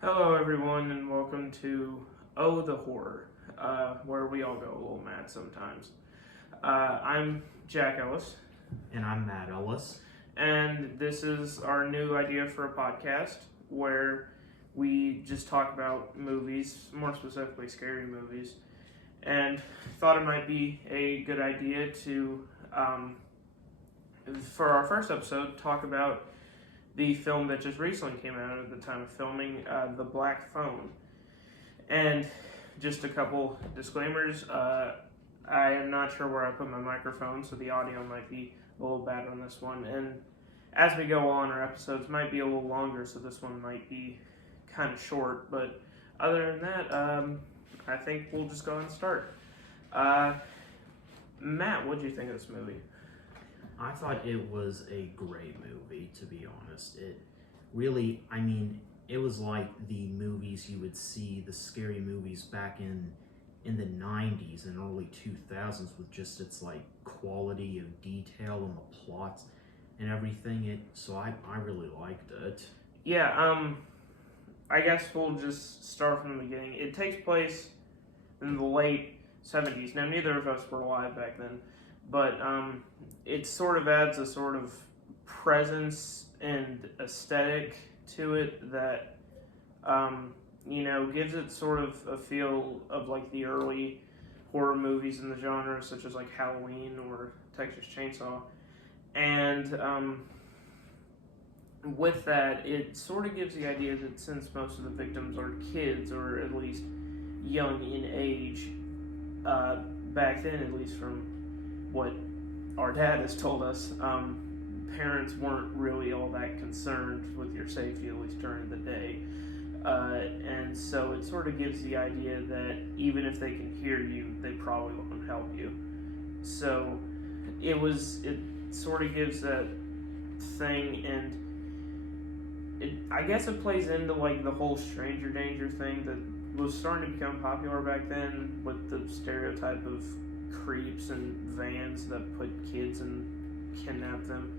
Hello, everyone, and welcome to Oh the Horror, where we all go a little mad sometimes. I'm Jack Ellis, And I'm Matt Ellis. and this is our new idea for a podcast where we just talk about movies, more specifically scary movies, and thought it might be a good idea to, for our first episode, talk about the film that just recently came out at the time of filming, The Black Phone. And just a couple disclaimers. I am not sure where I put my microphone, so the audio might be a little bad on this one. And as we go on, our episodes might be a little longer, so this one might be kind of short. But other than that, I think we'll just go ahead and start. Matt, what did you think of this movie? I thought it was a great movie, to be honest. It was like the movies you would see, the scary movies back in the 90s and early 2000s, with just its like quality of detail and the plots and everything. So I really liked it. Yeah, I guess we'll just start from the beginning. It takes place in the late 70s. Now, neither of us were alive back then, but it sort of adds a sort of presence and aesthetic to it that, gives it sort of a feel of like the early horror movies in the genre, such as like Halloween or Texas Chainsaw. And with that, it sort of gives the idea that since most of the victims are kids, or at least young in age, back then, at least from what our dad has told us, parents weren't really all that concerned with your safety, at least during the day. And so it sort of gives the idea that even if they can hear you, they probably won't help you. So it sort of gives that thing, and I guess it plays into like the whole stranger danger thing that was starting to become popular back then, with the stereotype of creeps and vans that put kids and kidnap them.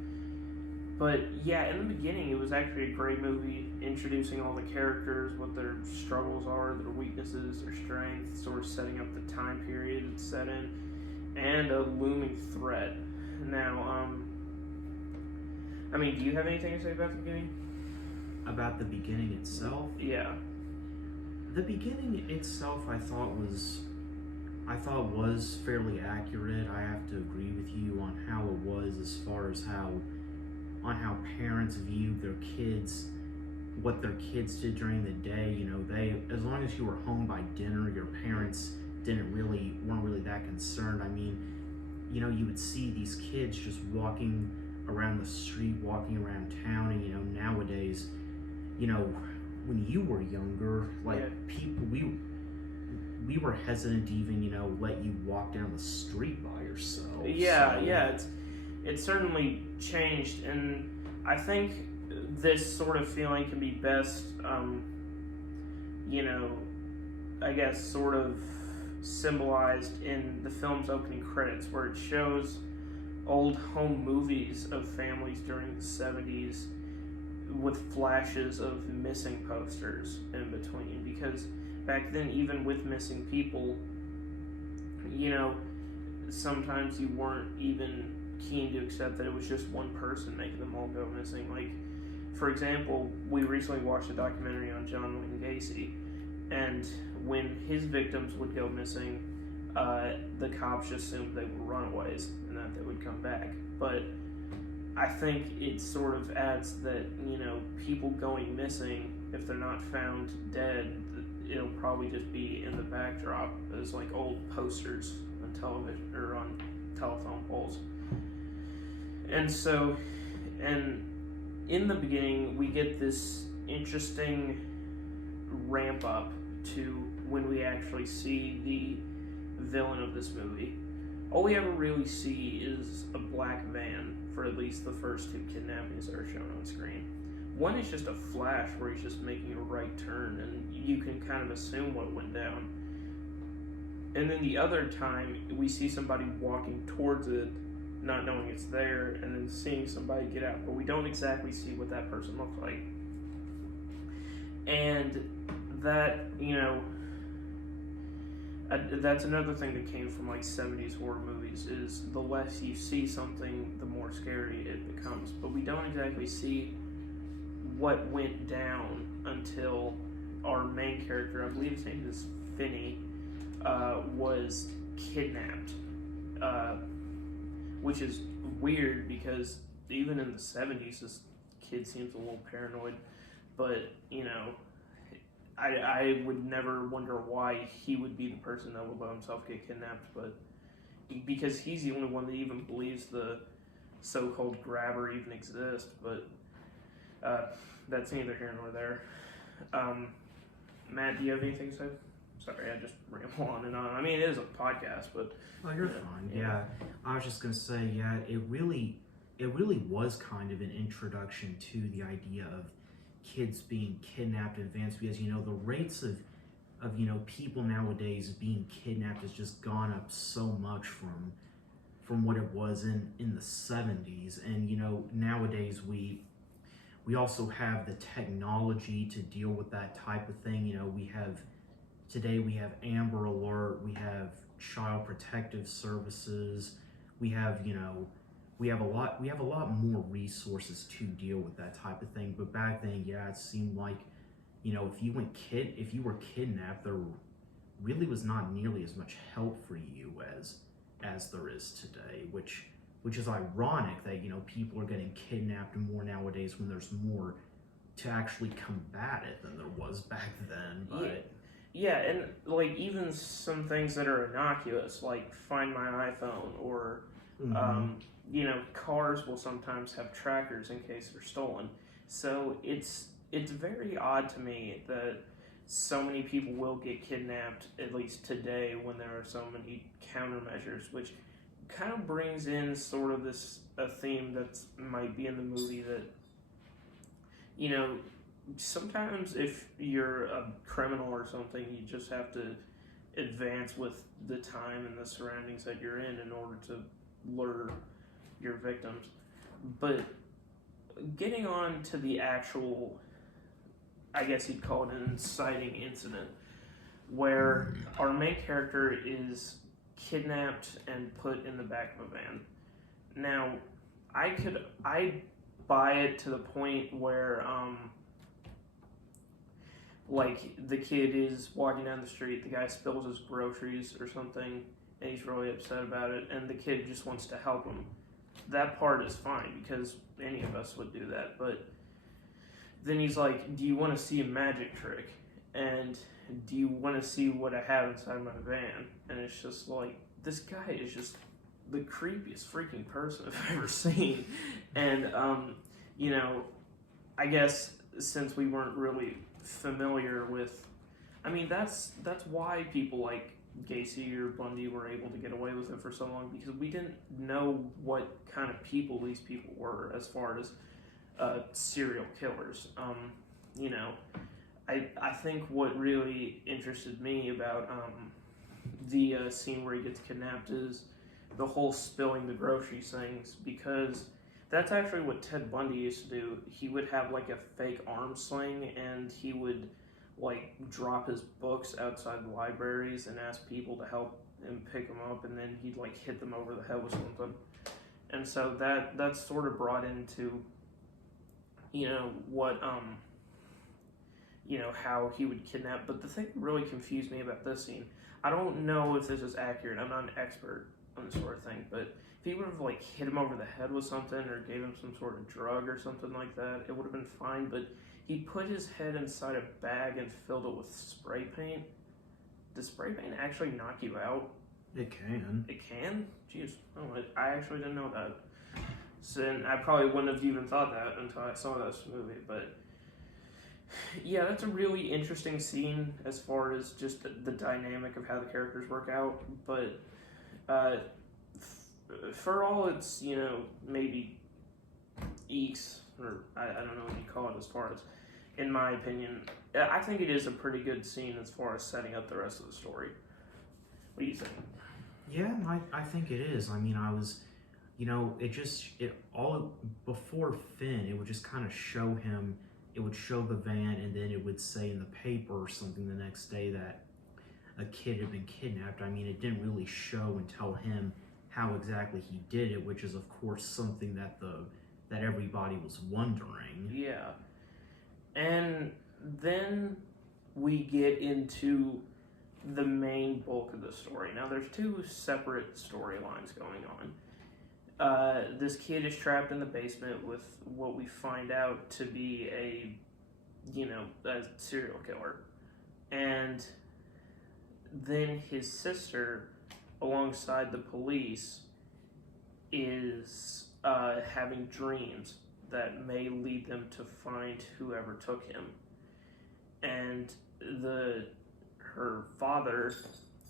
But yeah, in the beginning, it was actually a great movie, introducing all the characters, what their struggles are, their weaknesses, their strengths, sort of setting up the time period it's set in, and a looming threat. Now, do you have anything to say about the beginning? About the beginning itself? Yeah. The beginning itself I thought was fairly accurate. I have to agree with you on how it was, as far as how parents viewed their kids, what their kids did during the day. They, as long as you were home by dinner, your parents weren't really that concerned. You would see these kids just walking around the street, walking around town, and nowadays, when you were younger, people, we were hesitant to even, let you walk down the street by yourself. Yeah, it's certainly changed, and I think this sort of feeling can be best, I guess, sort of symbolized in the film's opening credits, where it shows old home movies of families during the 70s with flashes of missing posters in between, because back then, even with missing people, sometimes you weren't even keen to accept that it was just one person making them all go missing. Like, for example, we recently watched a documentary on John Wayne Gacy, and when his victims would go missing, the cops just assumed they were runaways and that they would come back. But I think it sort of adds that, people going missing, if they're not found dead, it'll probably just be in the backdrop as like old posters on television or on telephone poles. And so, and in the beginning, we get this interesting ramp up to when we actually see the villain of this movie. All we ever really see is a black van for at least the first two kidnappings that are shown on screen. One is just a flash where he's just making a right turn, and you can kind of assume what went down. And then the other time, we see somebody walking towards it, not knowing it's there, and then seeing somebody get out, but we don't exactly see what that person looks like. And that, that's another thing that came from like 70s horror movies, is the less you see something, the more scary it becomes. But we don't exactly see what went down until our main character, I believe his name is Finney, was kidnapped. Which is weird because even in the 70s, this kid seems a little paranoid. But, I would never wonder why he would be the person that would let himself get kidnapped, but because he's the only one that even believes the so-called grabber even exists. But that's neither here nor there. Matt, do you have anything to say? Sorry, I just ramble on and on. I mean, it is a podcast, but... Oh, you're fine. Yeah, I was just gonna say, it really was kind of an introduction to the idea of kids being kidnapped in advance, because the rates of people nowadays being kidnapped has just gone up so much from what it was in the 70s. And nowadays we also have the technology to deal with that type of thing. Today we have Amber Alert, we have Child Protective Services, we have a lot more resources to deal with that type of thing. But back then, it seemed like, if you were kidnapped, there really was not nearly as much help for you as there is today, which is ironic that people are getting kidnapped more nowadays when there's more to actually combat it than there was back then. But yeah, and like even some things that are innocuous, like Find My iPhone, or cars will sometimes have trackers in case they're stolen. So it's very odd to me that so many people will get kidnapped, at least today, when there are so many countermeasures, which kind of brings in sort of a theme that might be in the movie, that sometimes if you're a criminal or something, you just have to advance with the time and the surroundings that you're in order to lure your victims. But getting on to the actual, I guess you'd call it an inciting incident, where our main character is kidnapped and put in the back of a van. Now, I buy it to the point where like the kid is walking down the street, the guy spills his groceries or something, and he's really upset about it, and the kid just wants to help him. That part is fine, because any of us would do that. But then he's like, do you want to see a magic trick? And do you want to see what I have inside my van? And it's just like, this guy is just the creepiest freaking person I've ever seen. And, I guess since we weren't really familiar with, that's why people like Gacy or Bundy were able to get away with it for so long, because we didn't know what kind of people these people were as far as serial killers. I think what really interested me about the scene where he gets kidnapped is the whole spilling the groceries things, because that's actually what Ted Bundy used to do. He would have like a fake arm sling, and he would like drop his books outside the libraries and ask people to help him pick them up, and then he'd like hit them over the head with something. And so that's sort of brought into what how he would kidnap. But the thing that really confused me about this scene, I don't know if this is accurate, I'm not an expert on this sort of thing, but if he would have like hit him over the head with something or gave him some sort of drug or something like that, it would have been fine. But he put his head inside a bag and filled it with spray paint. Does spray paint actually knock you out? It can. It can? Jeez, I actually didn't know that. So, and I probably wouldn't have even thought that until I saw this movie. But yeah, that's a really interesting scene as far as just the dynamic of how the characters work out. But for all its, maybe eeks, or I don't know what you call it, as far as, in my opinion, I think it is a pretty good scene as far as setting up the rest of the story. What do you think? Yeah, I think it is. I was, it all before Finn, it would just kind of show him, it would show the van, and then it would say in the paper or something the next day that a kid had been kidnapped. I mean, it didn't really show and tell him how exactly he did it, which is of course something that everybody was wondering. Yeah. And then we get into the main bulk of the story. Now, there's two separate storylines going on. This kid is trapped in the basement with what we find out to be a serial killer. And then his sister, alongside the police, is having dreams that may lead them to find whoever took him. And her father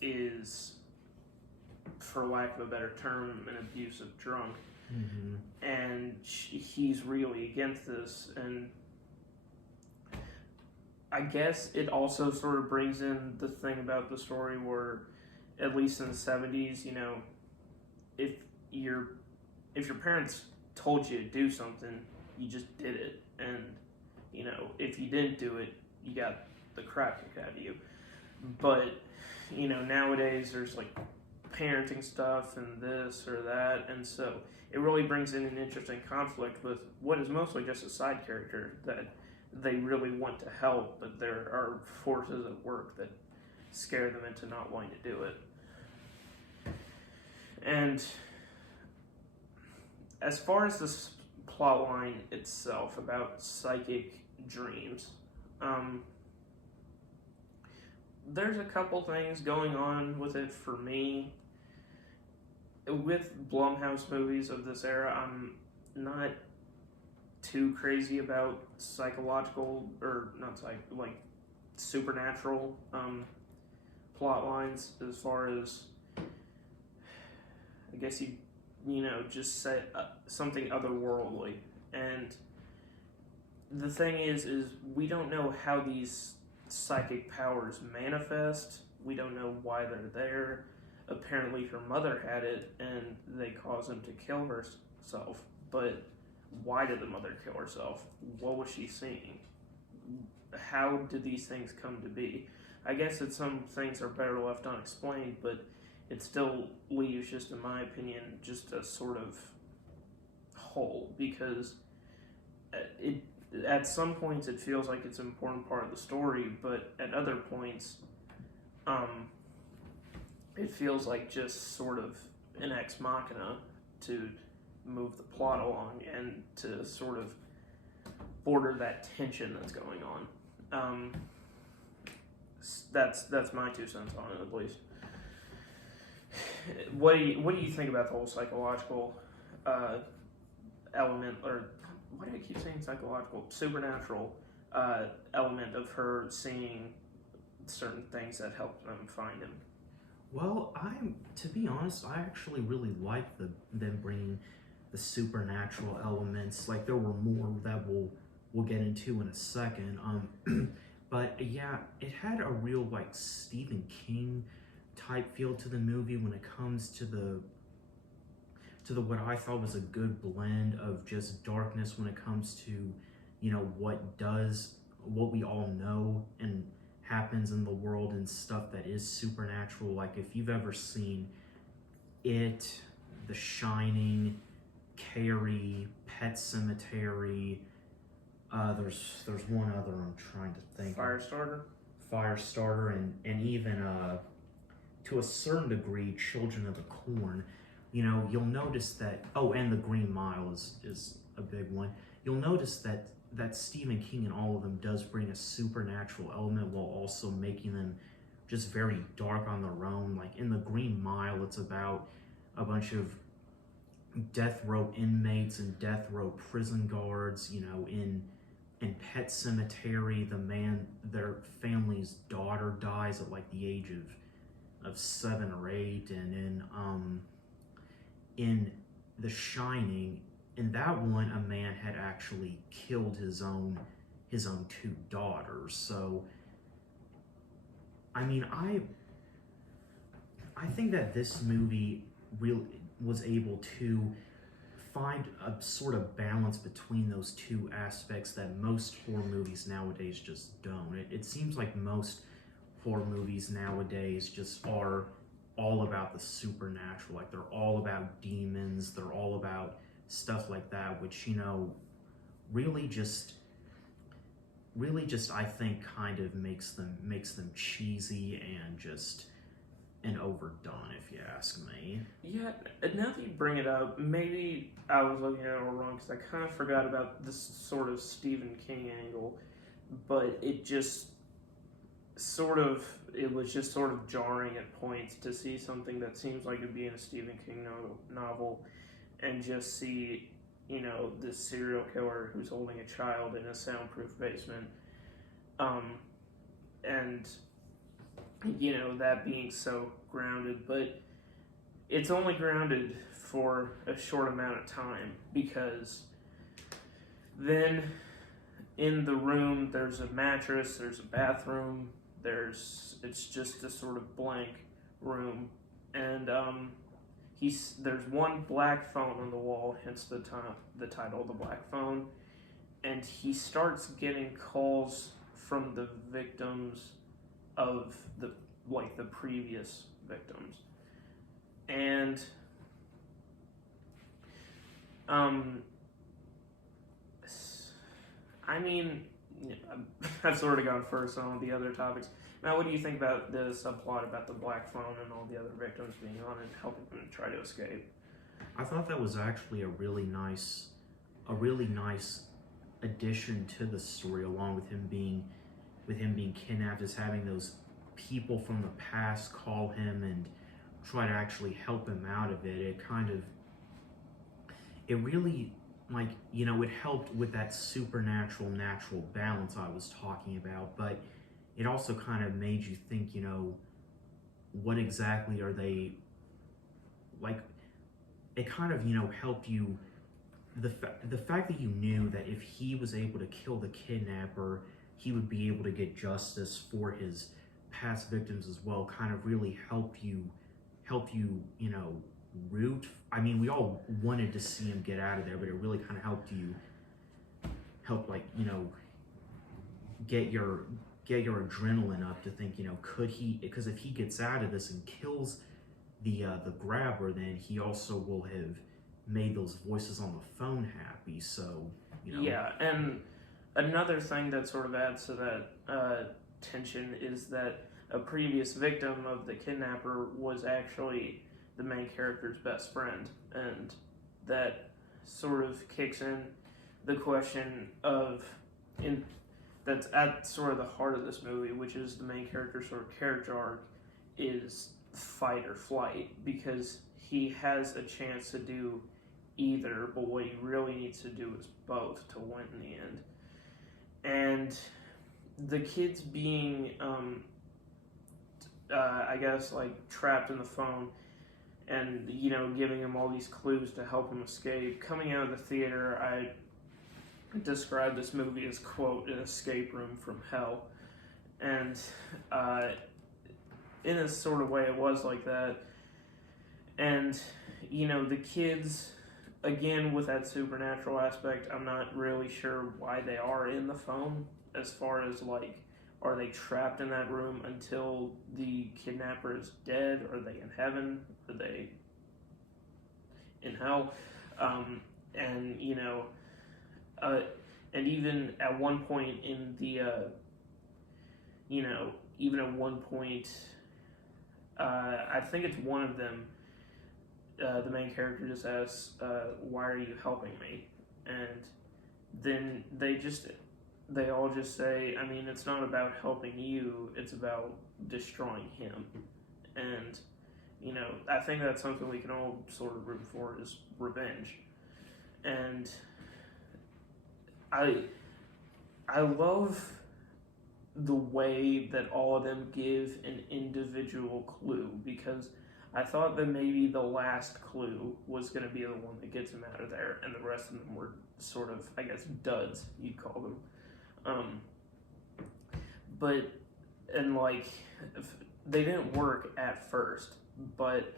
is, for lack of a better term, an abusive drunk. Mm-hmm. And he's really against this. And I guess it also sort of brings in the thing about the story where, at least in the 70s, if your parents told you to do something, you just did it. And, if you didn't do it, you got the crap kicked out of you. But, nowadays there's like parenting stuff and this or that. And so it really brings in an interesting conflict with what is mostly just a side character that they really want to help, but there are forces at work that scare them into not wanting to do it. And as far as this plot line itself about psychic dreams, there's a couple things going on with it for me. With Blumhouse movies of this era, I'm not too crazy about psychological, or not supernatural plot lines, as far as, I guess just say something otherworldly. And the thing is we don't know how these psychic powers manifest. We don't know why they're there. Apparently her mother had it and they caused him to kill herself. But why did the mother kill herself? What was she seeing? How did these things come to be? I guess that some things are better left unexplained, but it still leaves, just in my opinion, just a sort of hole, because at some points it feels like it's an important part of the story, but at other points it feels like just sort of an ex machina to move the plot along and to sort of border that tension that's going on. That's my 2 cents on it, at least. What do you think about the whole psychological element, or why do I keep saying psychological? Supernatural element of her seeing certain things that help them find him? Well, to be honest, I actually really like them bringing the supernatural elements. Like, there were more that we'll get into in a second. But yeah, it had a real Stephen King type feel to the movie when it comes to the what I thought was a good blend of just darkness when it comes to what we all know and happens in the world and stuff that is supernatural. Like, if you've ever seen It, The Shining, Carrie, Pet Cemetery, there's one other I'm trying to think. Firestarter, and even to a certain degree, Children of the Corn. You'll notice that. Oh, and The Green Mile is a big one. You'll notice that Stephen King in all of them does bring a supernatural element while also making them just very dark on their own. Like in The Green Mile, it's about a bunch of death row inmates and death row prison guards. In Pet Cemetery, their family's daughter dies at the age of 7 or 8, and in The Shining, in that one, a man had actually killed his own 2 daughters. So, I mean, I think that this movie really was able to find a sort of balance between those two aspects that most horror movies nowadays just don't. It seems like most horror movies nowadays just are all about the supernatural. Like, they're all about demons, they're all about stuff like that, which, you know, really just I think kind of makes them cheesy and overdone, if you ask me. Yeah, now that you bring it up, maybe I was looking at it all wrong because I kind of forgot about this sort of Stephen King angle, but it was just sort of jarring at points to see something that seems like it'd be in a Stephen King novel and just see, you know, this serial killer who's holding a child in a soundproof basement. And, you know, that being so grounded, but it's only grounded for a short amount of time because then in the room there's a mattress, there's a bathroom, it's just a sort of blank room, and there's one black phone on the wall, hence the title, The Black Phone, and he starts getting calls from the victims of the previous victims, and I mean, yeah, I've sort of gone first on the other topics. Now, what do you think about the subplot about the black phone and all the other victims being on it, helping them try to escape? I thought that was actually a really nice addition to the story, along with him being kidnapped, is having those people from the past call him and try to actually help him out of it. It really, like, you know, it helped with that natural balance I was talking about, but it also kind of made you think, you know, what exactly are they, like, it kind of, you know, helped you, the fact that you knew that if he was able to kill the kidnapper, he would be able to get justice for his past victims as well, kind of really helped you, you know, root. I mean, we all wanted to see him get out of there, but it really kind of helped, like, you know, get your adrenaline up to think, you know, could he, because if he gets out of this and kills the grabber, then he also will have made those voices on the phone happy. So, you know. Yeah, and another thing that sort of adds to that tension is that a previous victim of the kidnapper was actually the main character's best friend, and that sort of kicks in the question that's at sort of the heart of this movie, which is the main character's sort of character arc is fight or flight, because he has a chance to do either, but what he really needs to do is both to win in the end. And the kids being I guess, like, trapped in the phone and, you know, giving him all these clues to help him escape. Coming out of the theater, I described this movie as, quote, an escape room from hell. And in a sort of way it was like that. And, you know, the kids, again, with that supernatural aspect, I'm not really sure why they are in the phone, as far as, like, are they trapped in that room until the kidnapper is dead? Are they in heaven? Are they in hell? And, you know, and even at one point in the, you know, even at one point, I think it's one of them, the main character just asks, why are you helping me? And then they all just say, I mean, it's not about helping you, it's about destroying him. And, you know, I think that's something we can all sort of root for, is revenge. And I love the way that all of them give an individual clue, because I thought that maybe the last clue was going to be the one that gets him out of there, and the rest of them were sort of, I guess, duds, you'd call them. But, and like, they didn't work at first, but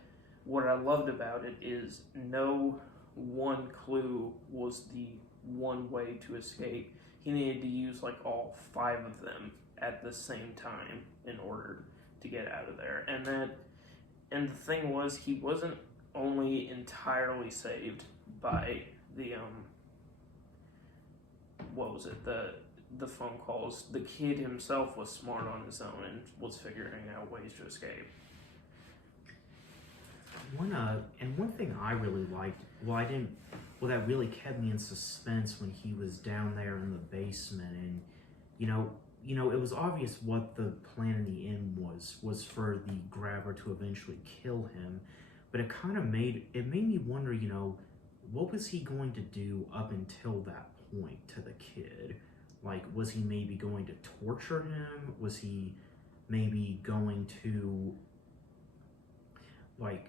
what I loved about it is no one clue was the one way to escape. He needed to use like all 5 of them at the same time in order to get out of there. And the thing was, he wasn't only entirely saved by the what was it, the phone calls. The kid himself was smart on his own and was figuring out ways to escape. One thing I really liked, that really kept me in suspense when he was down there in the basement, and you know, it was obvious what the plan in the end was for the grabber to eventually kill him, but it kind of made me wonder, you know, what was he going to do up until that point to the kid? Like, was he maybe going to torture him? Was he maybe going to, like,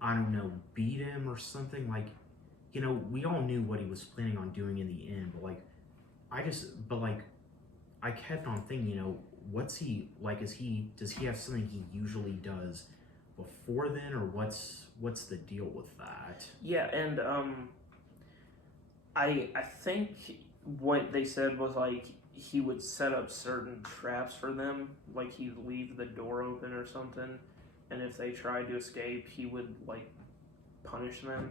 I don't know, beat him or something? Like, you know, we all knew what he was planning on doing in the end, but I kept on thinking, you know, what's he like? Does he have something he usually does before then, or what's the deal with that? Yeah, and I think what they said was like he would set up certain traps for them, like he'd leave the door open or something, and if they tried to escape, he would like punish them.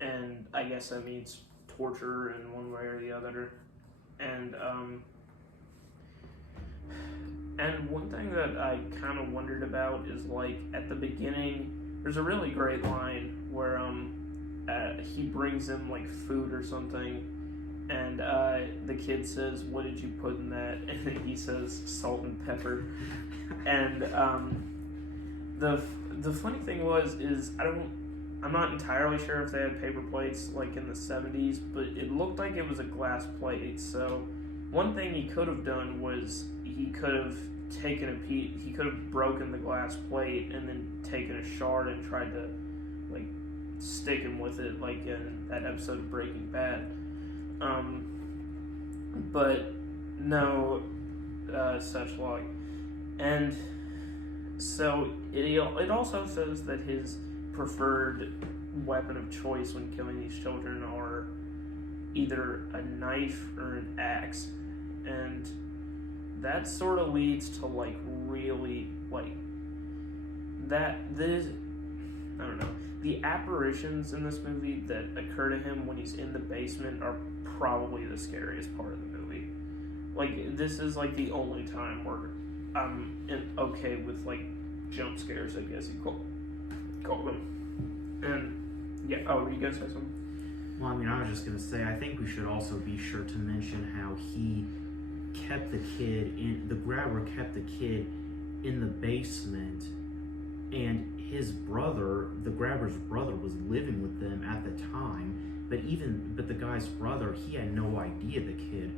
And I guess that means torture in one way or the other. And one thing that I kind of wondered about is, like, at the beginning, there's a really great line where he brings him like food or something, and the kid says, "What did you put in that?" And he says, "Salt and pepper." And the funny thing is I'm not entirely sure if they had paper plates like in the 70s, but it looked like it was a glass plate. So one thing he could have done was he could have broken the glass plate and then taken a shard and tried to like stick him with it, like in that episode of Breaking Bad. But no such luck. And so it also says that his preferred weapon of choice when killing these children are either a knife or an axe, and that sort of leads to like really like that this I don't know, the apparitions in this movie that occur to him when he's in the basement are probably the scariest part of the movie. Like, this is like the only time where I'm okay with like jump scares, I guess you call them. And yeah, were you gonna say something? Well, I mean, I was just gonna say, I think we should also be sure to mention how he kept the grabber kept the kid in the basement, and his brother, the grabber's brother, was living with them at the time, but the guy's brother, he had no idea the kid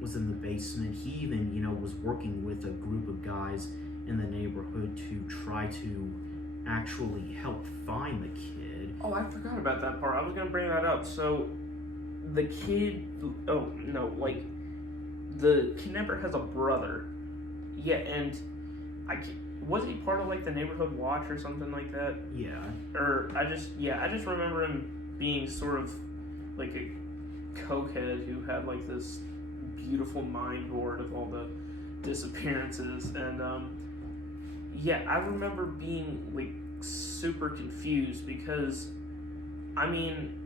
was in the basement. He even, you know, was working with a group of guys in the neighborhood to try to actually help find the kid. Oh, I forgot about that part. I was gonna bring that up. So the kid, the kidnapper has a brother. Yeah, and was he part of like the neighborhood watch or something like that? Yeah. Or I just remember him being sort of like a cokehead who had like this beautiful mind board of all the disappearances, and I remember being like super confused because I mean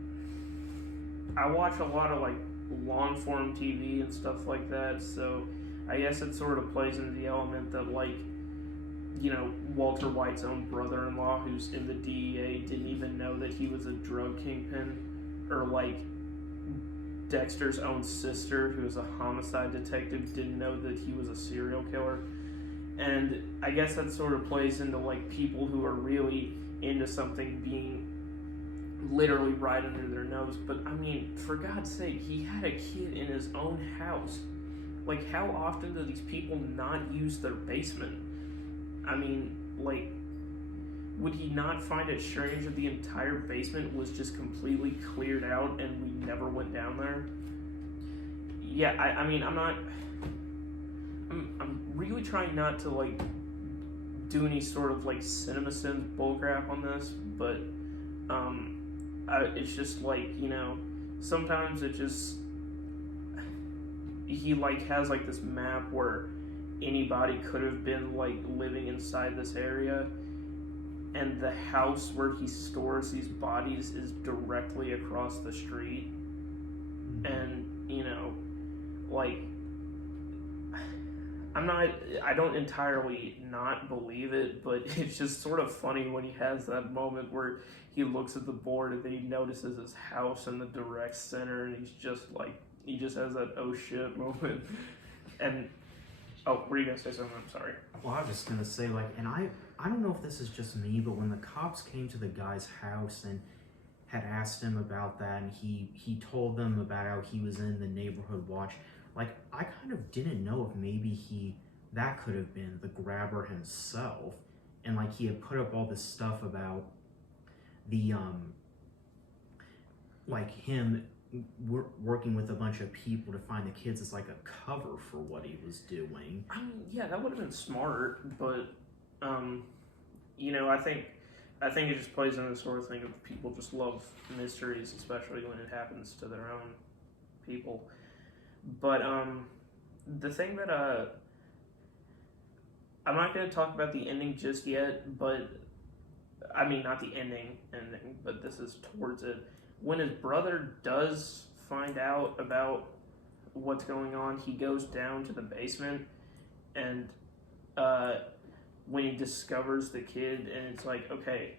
I watch a lot of like long form TV and stuff like that, so I guess it sort of plays into the element that, like, you know, Walter White's own brother-in-law who's in the DEA didn't even know that he was a drug kingpin, or like Dexter's own sister, who was a homicide detective, didn't know that he was a serial killer. And I guess that sort of plays into like people who are really into something being literally right under their nose. But I mean, for God's sake, he had a kid in his own house. Like, how often do these people not use their basement? I mean, like, would he not find it strange that the entire basement was just completely cleared out and we never went down there? Yeah, I mean, I'm really trying not to, like, do any sort of, like, CinemaSins bullcrap on this, but, it's just like, sometimes it just, he like has like this map where anybody could have been like living inside this area, and the house where he stores these bodies is directly across the street. And like, I don't entirely not believe it, but it's just sort of funny when he has that moment where he looks at the board and then he notices his house in the direct center, and he's just like, he just has that oh shit moment. And oh, were you gonna say something? I'm sorry. Well, I was just gonna say, like, and I don't know if this is just me, but when the cops came to the guy's house and had asked him about that, and he told them about how he was in the neighborhood watch, like, I kind of didn't know if maybe that could have been the grabber himself, and like he had put up all this stuff about the like him working with a bunch of people to find the kids as like a cover for what he was doing. I mean, yeah, that would have been smart, but I think it just plays into the sort of thing of people just love mysteries, especially when it happens to their own people. But the thing that I'm not going to talk about the ending just yet, but I mean not the ending, but this is towards it. When his brother does find out about what's going on, he goes down to the basement, and when he discovers the kid, and it's like, okay,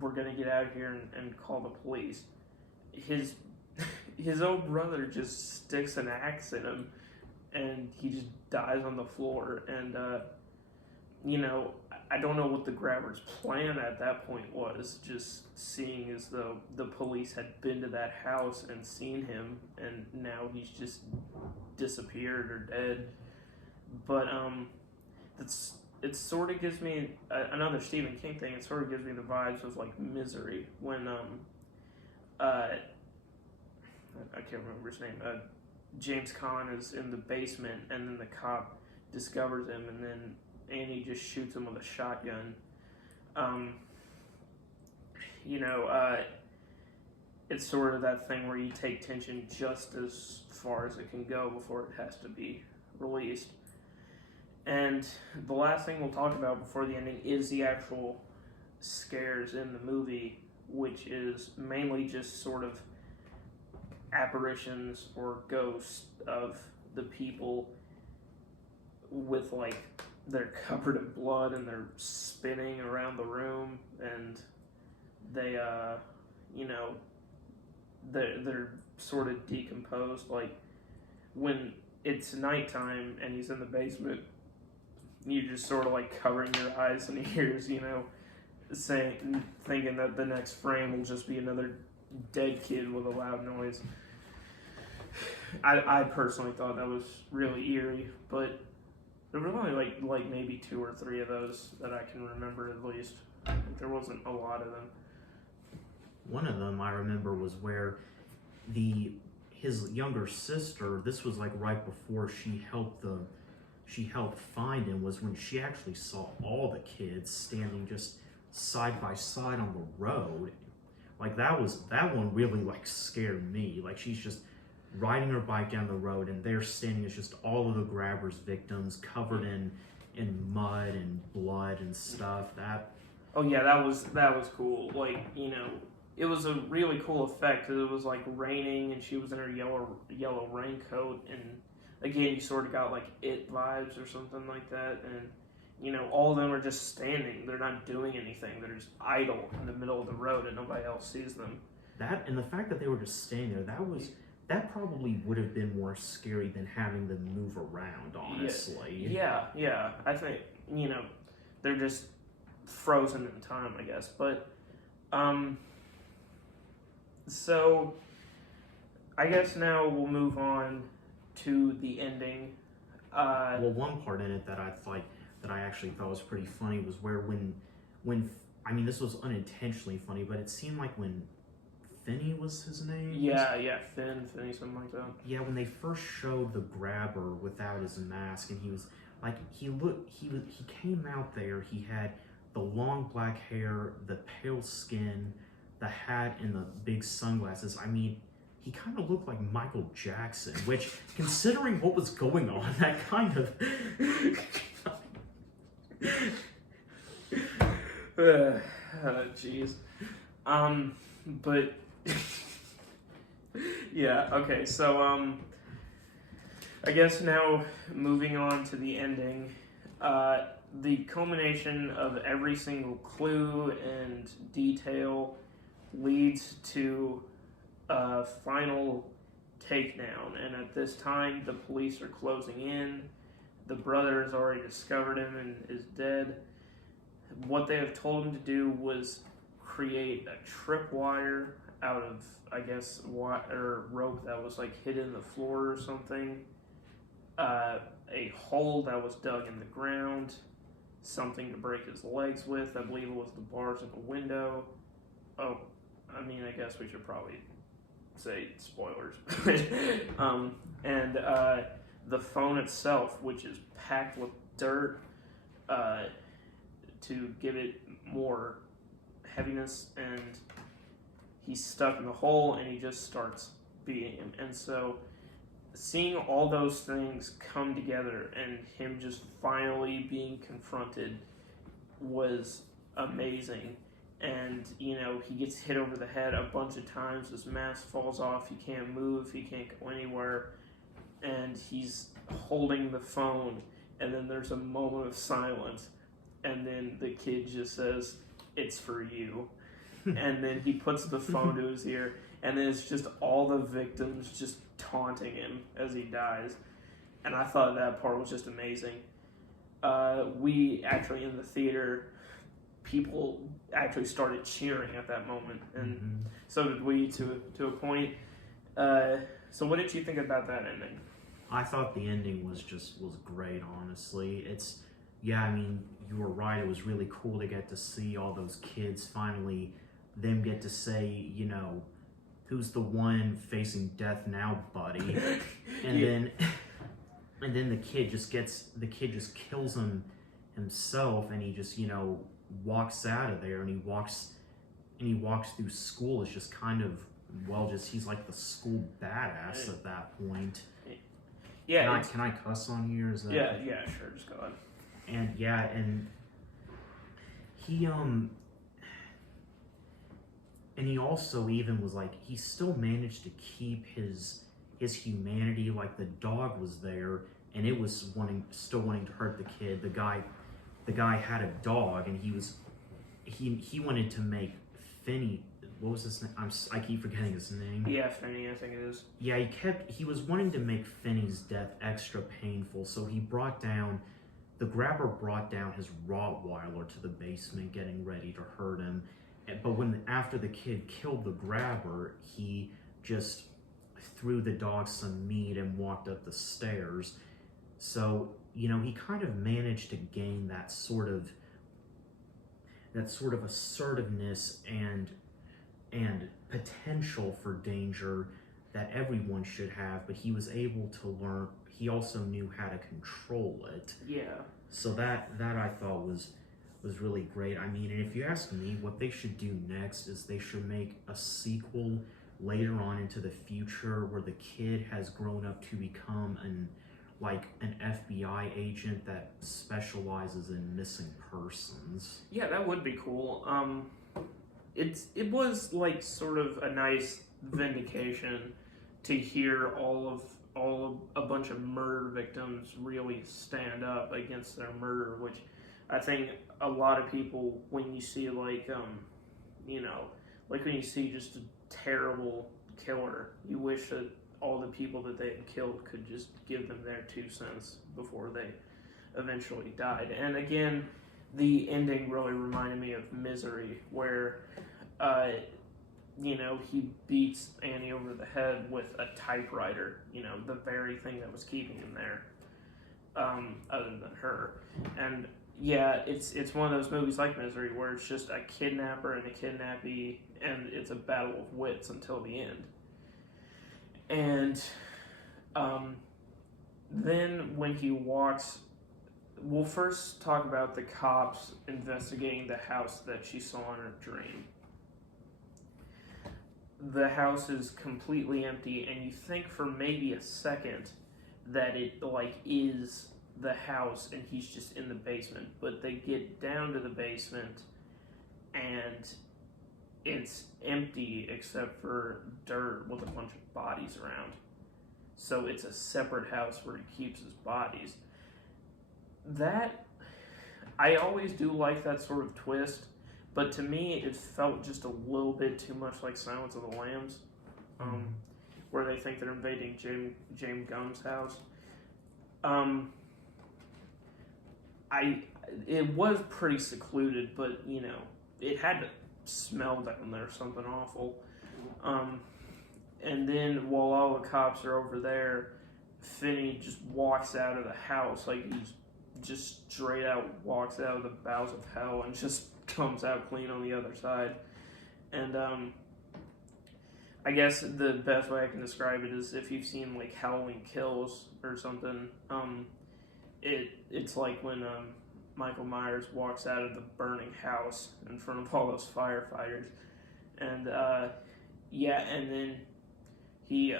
we're gonna get out of here and call the police. His own brother just sticks an axe in him, and he just dies on the floor. And I don't know what the grabber's plan at that point was, just seeing as though the police had been to that house and seen him, and now he's just disappeared or dead. But it sort of gives me another Stephen King thing. It sort of gives me the vibes of like Misery, when I can't remember his name. James Caan is in the basement, and then the cop discovers him, and then Annie just shoots him with a shotgun. It's sort of that thing where you take tension just as far as it can go before it has to be released. And the last thing we'll talk about before the ending is the actual scares in the movie, which is mainly just sort of apparitions or ghosts of the people with like they're covered in blood and they're spinning around the room, and they they're sort of decomposed. Like when it's nighttime and he's in the basement, you're just sort of like covering your eyes and ears, thinking that the next frame will just be another dead kid with a loud noise. I personally thought that was really eerie, but there were only like maybe 2 or 3 of those that I can remember at least. There wasn't a lot of them. One of them I remember was where his younger sister, this was like right before she helped find him, was when she actually saw all the kids standing just side by side on the road. Like that one really like scared me. Like she's just riding her bike down the road, and they're standing as just all of the grabber's victims covered in mud and blood and stuff. Oh yeah, that was cool. Like, it was a really cool effect because it was like raining and she was in her yellow raincoat, and again you sort of got like It vibes or something like that. And all of them are just standing, they're not doing anything, they're just idle in the middle of the road and nobody else sees them. That, and the fact that they were just standing there, that probably would have been more scary than having them move around, honestly. Yeah. I think, they're just frozen in time, I guess. But, so, I guess now we'll move on to the ending. Well, one part in it that I actually thought was pretty funny was where when I mean, this was unintentionally funny, but it seemed like when Finney was his name? Yeah, Finney, something like that. Yeah, when they first showed the grabber without his mask, and he was like, he came out there, he had the long black hair, the pale skin, the hat and the big sunglasses, I mean, he kind of looked like Michael Jackson, which, considering what was going on, that kind of... Jeez. But... yeah, okay, so, I guess now, moving on to the ending, the culmination of every single clue and detail leads to a final takedown, and at this time the police are closing in. The brother has already discovered him and is dead. What they have told him to do was create a tripwire out of, I guess, rope that was like hidden in the floor or something, a hole that was dug in the ground, something to break his legs with. I believe it was the bars of a window. Oh, I mean, I guess we should probably say spoilers. And the phone itself, which is packed with dirt to give it more heaviness, and he's stuck in the hole and he just starts beating him. And so seeing all those things come together and him just finally being confronted was amazing. And, you know, he gets hit over the head a bunch of times, his mask falls off, he can't move, he can't go anywhere, and he's holding the phone, and then there's a moment of silence, and then the kid just says, "It's for you." And then he puts the phone to his ear, and then it's just all the victims just taunting him as he dies. And I thought that part was just amazing. We actually, in the theater, people actually started cheering at that moment, and so did we to a point. So what did you think about that ending? I thought the ending was great, honestly. I mean, you were right, it was really cool to get to see all those kids finally, them get to say, you know, who's the one facing death now, buddy? And then the kid just kills him himself, and he just, you know, walks out of there, and he walks through school. It's just kind of, he's like the school badass at that point. Yeah. Can I cuss on here? Is that... Yeah, sure, just go ahead. And he also even was like, he still managed to keep his humanity. Like, the dog was there, and it was still wanting to hurt the kid. The guy had a dog, and he wanted to make Finney, what was his name? I keep forgetting his name. Yeah, Finney, I think it is. Yeah, he was wanting to make Finney's death extra painful, so the grabber brought down his Rottweiler to the basement, getting ready to hurt him. But after the kid killed the grabber, he just threw the dog some meat and walked up the stairs. So, you know, he kind of managed to gain that sort of assertiveness and potential for danger that everyone should have, but he was able to learn. He also knew how to control it. Yeah. So that I thought was really great. I mean, and if you ask me, what they should do next is they should make a sequel later on into the future where the kid has grown up to become an FBI agent that specializes in missing persons. Yeah, that would be cool. It was like sort of a nice vindication to hear a bunch of murder victims really stand up against their murder, which I think a lot of people, when you see when you see just a terrible killer, you wish that all the people that they had killed could just give them their 2 cents before they eventually died. And again, the ending really reminded me of Misery, where he beats Annie over the head with a typewriter, the very thing that was keeping him there, other than her. And yeah, it's one of those movies like Misery where it's just a kidnapper and a kidnappee, and it's a battle of wits until the end. And then when he walks, we'll first talk about the cops investigating the house that she saw in her dream. the house is completely empty, and you think for maybe a second that it like is the house and he's just in the basement, but they get down to the basement and it's empty except for dirt with a bunch of bodies around. So it's a separate house where he keeps his bodies. That, I always do like that sort of twist, but to me it felt just a little bit too much like Silence of the Lambs, where they think they're invading James Gunn's house. It was pretty secluded, but you know, it had to smell down there something awful. And then while all the cops are over there, Finney just walks out of the house, like he's just straight out walks out of the bowels of hell and just comes out clean on the other side. And I guess the best way I can describe it is if you've seen like Halloween Kills or something, it's like when Michael Myers walks out of the burning house in front of all those firefighters, and and then he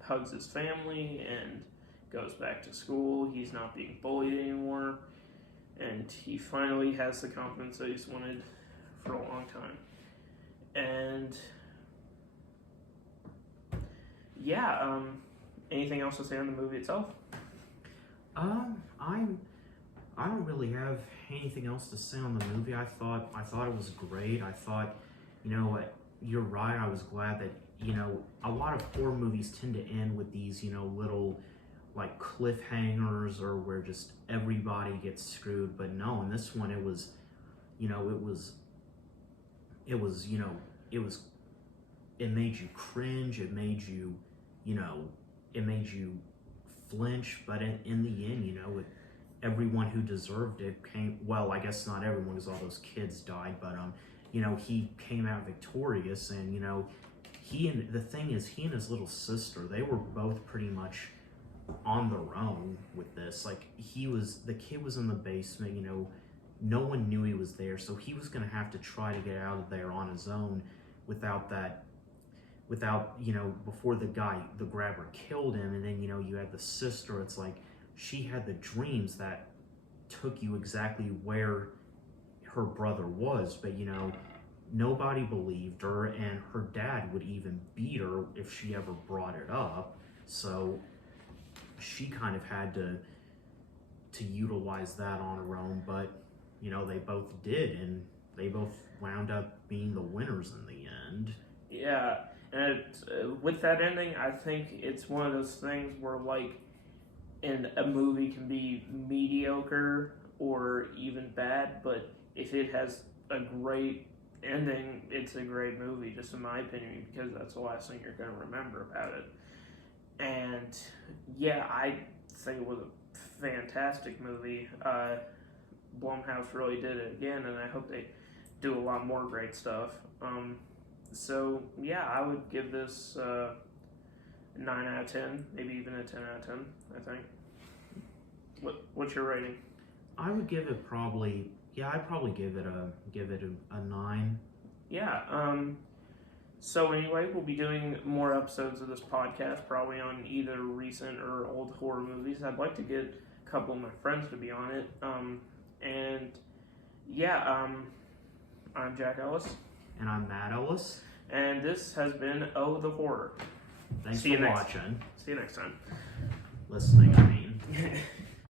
hugs his family and goes back to school. He's not being bullied anymore, and he finally has the confidence that he's wanted for a long time. And anything else to say on the movie itself? I don't really have anything else to say on the movie. I thought it was great. I thought, you're right. I was glad that, a lot of horror movies tend to end with these, little like cliffhangers or where just everybody gets screwed. But no, in this one it was it made you cringe, it made you flinch, but in the end, everyone who deserved it came, well, I guess not everyone because all those kids died, but he came out victorious. And he and his little sister, they were both pretty much on their own with this. Like the kid was in the basement, no one knew he was there, so he was gonna have to try to get out of there on his own without before the grabber killed him. And then you had the sister. It's like she had the dreams that took you exactly where her brother was, but nobody believed her, and her dad would even beat her if she ever brought it up. So she kind of had to utilize that on her own, but they both did, and they both wound up being the winners in the end. Yeah, and with that ending, I think it's one of those things where, like, a movie can be mediocre or even bad, but if it has a great ending, it's a great movie, just in my opinion, because that's the last thing you're going to remember about it. And yeah, I think it was a fantastic movie. Blumhouse really did it again, and I hope they do a lot more great stuff. So yeah, I would give this 9 out of 10, maybe even a 10 out of 10, I think. What's your rating? I would give it I'd probably give it a 9. Yeah, so anyway, we'll be doing more episodes of this podcast, probably on either recent or old horror movies. I'd like to get a couple of my friends to be on it. I'm Jack Ellis. And I'm Matt Ellis. And this has been Oh the Horror. Thanks for watching. See you next time. Listening, I mean.